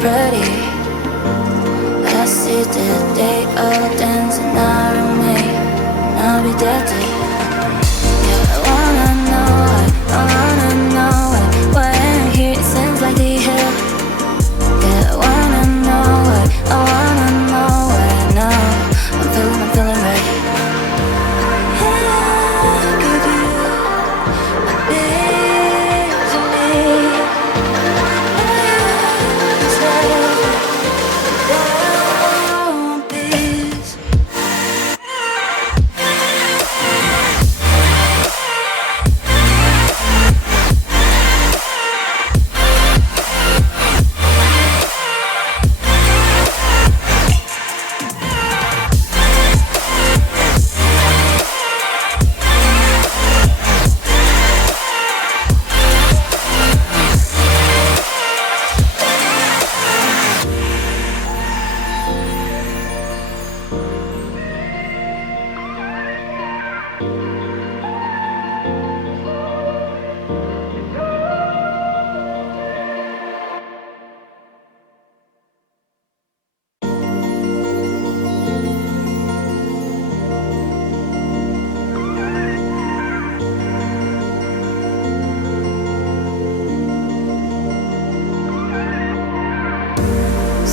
pretty. I see that they all dancing around me, and I'll be dead to you. Yeah, I wanna know it. Why I'm here, it seems like the hell. Yeah, I wanna know it now. I'm feeling right.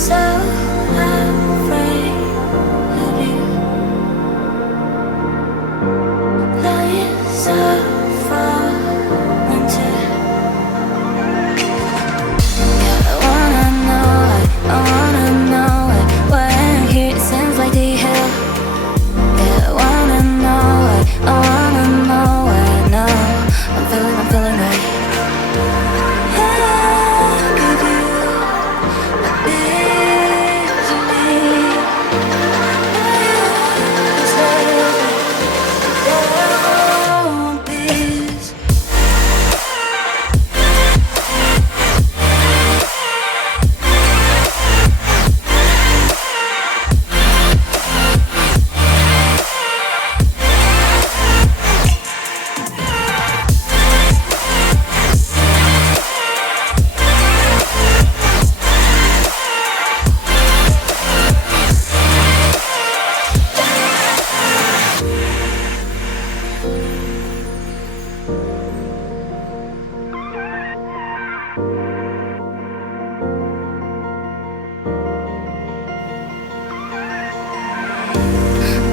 So afraid of you, lying so far into. Yeah, I wanna know it. Why I'm here, it seems like the hell. Yeah, I wanna know it now. I'm feeling right.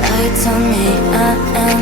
Lights on me, I am